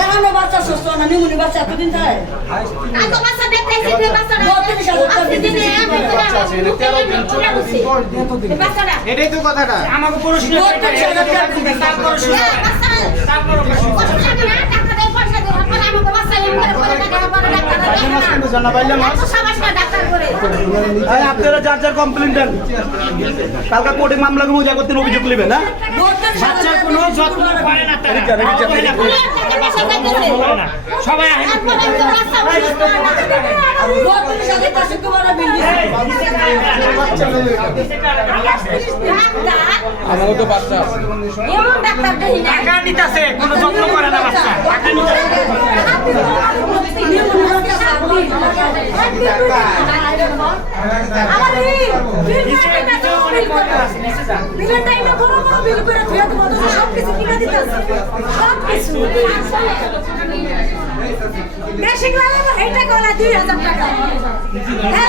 এখনও বাচ্চা সুস্থ না নিমুনি বাচ্চা এতদিন বাচ্চারা এটাই তো কথাটা আমাকে প্রশ্ন বত্রিশ হাজার টাকা দিবে। তারপরে শুনো তারপরে কষ্ট লাগে না টাকা দেয় পয়সা দেয় পরে আমাকে বাচ্চা আপনারা যার যার কমপ্লেন দেন। কালকে কোর্টে মামলা মজা করতে অভিযোগ নেবেন হাজার বাচ্চার কোনো যত্ন করে? না সবাই আমারও তো বাচ্চা আছে। টাকা নিতেছে কোনো যত্ন করে না বাচ্চা। টাকা নিতেছে। করে বেশি লাগে এইটা করে দুই হাজার টাকা। হ্যাঁ